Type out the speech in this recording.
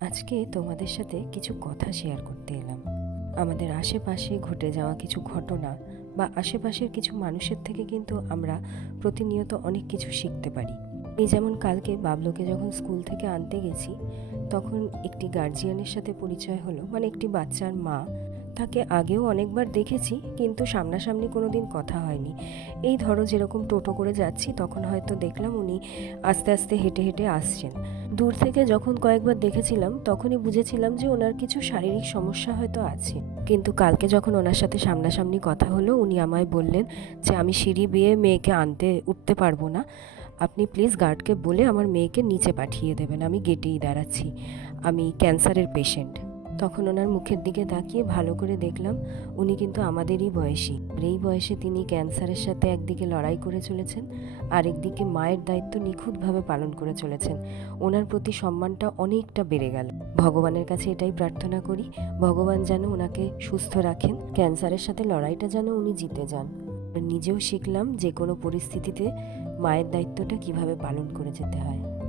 আজকে তোমাদের সাথে কিছু কথা শেয়ার করতে এলাম। আমাদের আশেপাশে ঘটে যাওয়া কিছু ঘটনা বা আশেপাশের কিছু মানুষের থেকে কিন্তু আমরা প্রতিনিয়ত অনেক কিছু শিখতে পারি। এই যেমন কালকে বাবলুকে যখন স্কুল থেকে আনতে গেছি, তখন একটি গার্জিয়ানের সাথে পরিচয় হলো, মানে একটি বাচ্চার মা। তাকে আগেও অনেকবার দেখেছি, কিন্তু সামনাসামনি কোনো দিন কথা হয়নি। এই ধরো যেরকম টোটো করে যাচ্ছি, তখন হয়তো দেখলাম উনি আস্তে আস্তে হেঁটে হেঁটে আসছেন। দূর থেকে যখন কয়েকবার দেখেছিলাম, তখনই বুঝেছিলাম যে ওনার কিছু শারীরিক সমস্যা হয়তো আছে। কিন্তু কালকে যখন ওনার সাথে সামনাসামনি কথা হলো, উনি আমায় বললেন যে আমি সিঁড়ি বেয়ে মেয়েকে আনতে উঠতে পারবো না, আপনি প্লিজ গার্ডকে বলে আমার মেয়েকে নিচে পাঠিয়ে দেবেন, আমি গেটেই দাঁড়াচ্ছি, আমি ক্যান্সারের পেশেন্ট। তখন ওনার মুখের দিকে তাকিয়ে ভালো করে দেখলাম উনি কিন্তু আমাদেরই বয়সী। আর এই বয়সে তিনি ক্যান্সারের সাথে একদিকে লড়াই করে চলেছেন, আরেকদিকে মায়ের দায়িত্ব নিখুঁতভাবে পালন করে চলেছেন। ওনার প্রতি সম্মানটা অনেকটা বেড়ে গেল। ভগবানের কাছে এটাই প্রার্থনা করি, ভগবান যেন ওনাকে সুস্থ রাখেন, ক্যান্সারের সাথে লড়াইটা যেন উনি জিতে যান। নিজেও শিখলাম যে কোনো পরিস্থিতিতে মায়ের দায়িত্বটা কিভাবে পালন করে যেতে হয়।